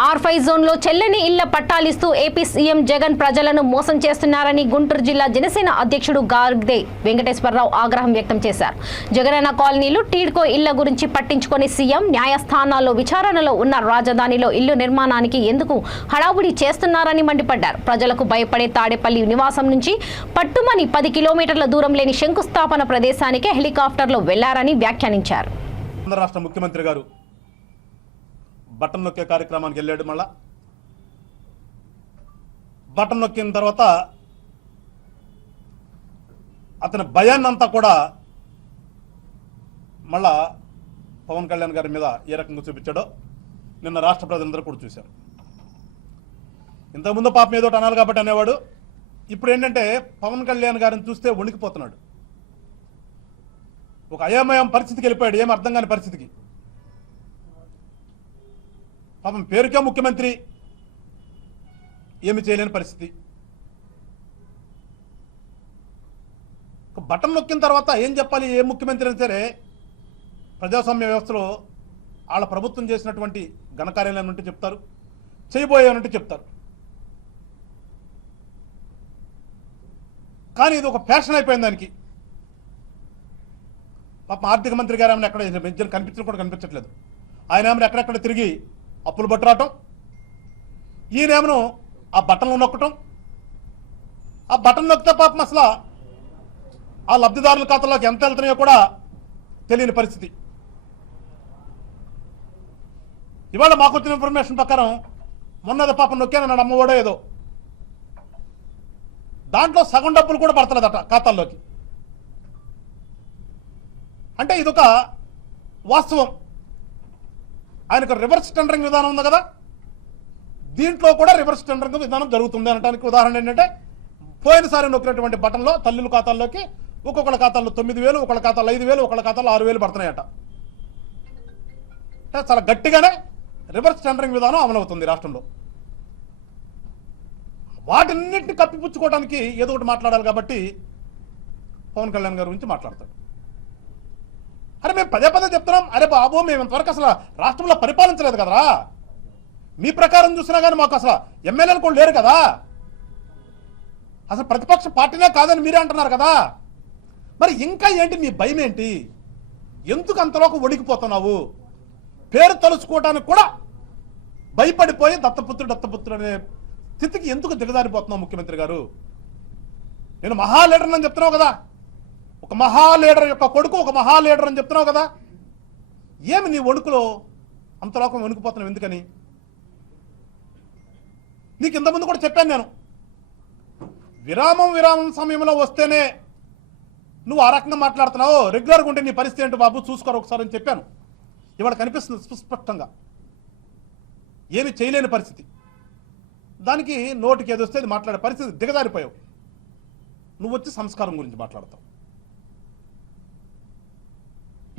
R5 జోన్లో చెల్లని ఇళ్ల పట్టాలిస్తూ ఏపీ సీఎం జగన్ ప్రజలను మోసం చేస్తున్నారని గుంటూరు జిల్లా జనసేన అధ్యక్షుడు గార్దే వెంకటేశ్వరరావు ఆగ్రహం వ్యక్తం చేశారు. జగనన్న కాలనీలు టీడ్కో ఇళ్ల గురించి పట్టించుకొని సీఎం న్యాయస్థానాల్లో విచారణలో ఉన్న రాజధానిలో ఇల్లు నిర్మాణానికి ఎందుకు హడావుడి చేస్తున్నారని మండిపడ్డారు. ప్రజలకు భయపడే తాడేపల్లి నివాసం నుంచి పట్టుమని 10 కిలోమీటర్ల దూరం లేని శంకుస్థాపన ప్రదేశానికి హెలికాప్టర్లో వెళ్లారని వ్యాఖ్యానించారు. రాష్ట్ర ముఖ్యమంత్రి గారు బటన్ నొక్కే కార్యక్రమానికి వెళ్ళాడు. మళ్ళా బటన్ నొక్కిన తర్వాత అతని భయాన్నంతా కూడా మళ్ళా పవన్ కళ్యాణ్ గారి మీద ఏ రకంగా చూపించాడో నిన్న రాష్ట్ర ప్రజలందరూ కూడా చూశారు. ఇంతకుముందు పాపం ఏదో అనాలి కాబట్టి అనేవాడు. ఇప్పుడు ఏంటంటే పవన్ కళ్యాణ్ గారిని చూస్తే వణికిపోతున్నాడు. ఒక అయోమయం పరిస్థితికి వెళ్ళిపోయాడు, ఏం అర్థం కాని పరిస్థితికి. పాపం పేరుకే ముఖ్యమంత్రి, ఏమి చేయలేని పరిస్థితి. బటన్ నొక్కిన తర్వాత ఏం చెప్పాలి? ఏ ముఖ్యమంత్రి అయినా సరే ప్రజాస్వామ్య వ్యవస్థలో వాళ్ళ ప్రభుత్వం చేసినటువంటి ఘనకార్యాలు ఉంటే చెప్తారు, చేయబోయేనంటే చెప్తారు. కానీ ఇది ఒక ఫ్యాషన్ అయిపోయింది దానికి. పాపం ఆర్థిక మంత్రి గారు ఏమైనా ఎక్కడ కనిపించడం కూడా కనిపించట్లేదు. ఆయన ఏమైనా ఎక్కడెక్కడ తిరిగి అప్పులు పట్టురావటం, ఈయనేమో ఆ బటన్లు నొక్కటం. ఆ బటన్ నొక్కితే పాపం అసలు ఆ లబ్ధిదారుల ఖాతాలోకి ఎంత వెళ్తున్నాయో కూడా తెలియని పరిస్థితి. ఇవాళ మాకు వచ్చిన ఇన్ఫర్మేషన్ ప్రకారం మొన్నది పాపం నొక్కానన్నాడు అమ్మఒడో ఏదో, దాంట్లో సగం డబ్బులు కూడా పడతలేదట ఖాతాల్లోకి. అంటే ఇదొక వాస్తవం. ఆయనకు రివర్స్ టెండరింగ్ విధానం ఉంది కదా, దీంట్లో కూడా రివర్స్ టెండరింగ్ విధానం జరుగుతుంది అనడానికి ఉదాహరణ ఏంటంటే పోయినసారి నొక్కినటువంటి బటన్లో తల్లుల ఖాతాల్లోకి ఒక్కొక్కళ్ళ ఖాతాల్లో 9,000, ఒకళ్ళ ఖాతాలో 5,000, ఒకళ్ళ ఖాతాలో 6,000 పడుతున్నాయట. అంటే చాలా గట్టిగానే రివర్స్ టెండరింగ్ విధానం అమలవుతుంది రాష్ట్రంలో. వాటిన్నింటినీ కప్పిపుచ్చుకోవడానికి ఏదో ఒకటి మాట్లాడాలి కాబట్టి పవన్ కళ్యాణ్ గారి గురించి మాట్లాడతాడు. అరే మేము పదే పదే చెప్తున్నాం, అరే బాబు మేము ఇంతవరకు అసలు రాష్ట్రంలో పరిపాలించలేదు కదరా, మీ ప్రకారం చూసినా కానీ మాకు అసలు ఎమ్మెల్యేలు కూడా లేరు కదా, అసలు ప్రతిపక్ష పార్టీనే కాదని మీరే అంటున్నారు కదా, మరి ఇంకా ఏంటి మీ భయం ఏంటి? ఎందుకు అంతలోకి వణికిపోతున్నావు? పేరు తలుచుకోవడానికి కూడా భయపడిపోయి దత్తపుత్రుడు అనే స్థితికి ఎందుకు దిగజారిపోతున్నావు ముఖ్యమంత్రి గారు? నేను మహా లీడర్ అని చెప్తున్నావు కదా, ఒక మహా లీడర్ యొక్క కొడుకు ఒక మహా లీడర్ అని చెప్తున్నావు కదా, ఏమి నీ వణుకులో అంతలోకం వణుకుపోతున్నావు ఎందుకని? నీకు ఇంతకుముందు కూడా చెప్పాను నేను, విరామం సమయంలో వస్తేనే నువ్వు ఆ రకంగా మాట్లాడుతున్నావు, రెగ్యులర్గా ఉంటే నీ పరిస్థితి ఏంటి బాబు చూసుకోరు ఒకసారి అని చెప్పాను. ఇవాళ కనిపిస్తుంది సుస్పష్టంగా ఏమి చేయలేని పరిస్థితి. దానికి నోటికి ఏది వస్తే అది మాట్లాడే పరిస్థితి దిగజారిపోయావు. నువ్వు వచ్చి సంస్కారం గురించి మాట్లాడతావు.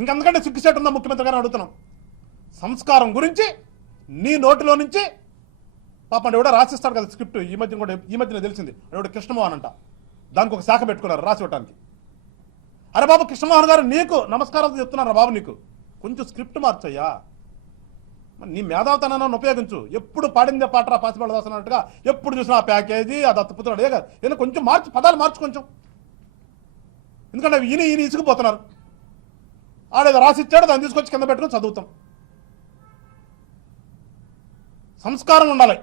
ఇంకంతకంటే సిగ్గుసేటు ఉందా ముఖ్యమంత్రి గారిని అడుగుతున్నాం. సంస్కారం గురించి నీ నోటిలో నుంచి పాపం ఎవడో రాసిస్తాడు కదా స్క్రిప్ట్. ఈ మధ్యన తెలిసింది ఎవడో కృష్ణమోహన్ అంట, దానికి ఒక శాఖ పెట్టుకున్నారు రాసి ఇవ్వడానికి. అరే బాబు కృష్ణమోహన్ గారు నీకు నమస్కారాలు చెప్తున్నారా బాబు, నీకు కొంచెం స్క్రిప్ట్ మార్చయ్యా, నీ మేధావితనాన్ని ఉపయోగించు. ఎప్పుడు పాడిందే పాటరా పాసిపాడు దాస్తున్నట్టుగా ఎప్పుడు చూసినా ఆ ప్యాకేజీ ఆ దత్తపుత్రుడు అదే కదా, ఏదో కొంచెం మార్చి పదాలు మార్చు కొంచెం. ఎందుకంటే ఈయన ఇసుకుపోతున్నారు. ఆడేదో రాసిచ్చాడు, దాన్ని తీసుకొచ్చి కింద పెట్టుకొని చదువుతాం. సంస్కారం ఉండాలి.